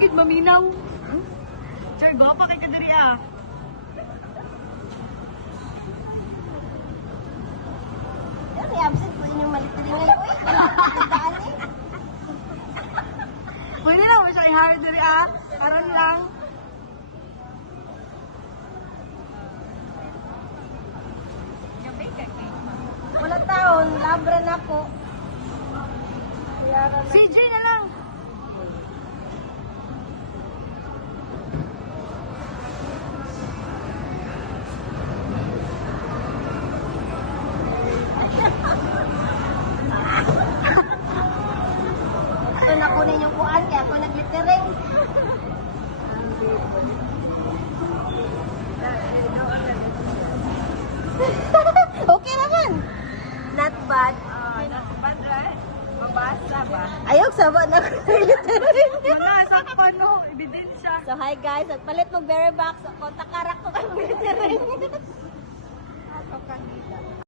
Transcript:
gid maminaw. Sir, gwapa kay kadiri ah. Yan, i-absent po inyong malitirin ngayon. Uy, daan eh. Pwede lang mo siya i-hire diri ah. Karon lang. Wala taon, labra na po. CJ na lang. Ito na kunin yung kuan, kaya ako naglitirin. Okay naman. Not bad. Not bad, right? Mabasa ba? Ayok, sabot na ko naglitirin. Wala, sa ano, ebidensya. So hi guys, at palit mo berry box, kontak karak ko kang glitterin. Ako kanila.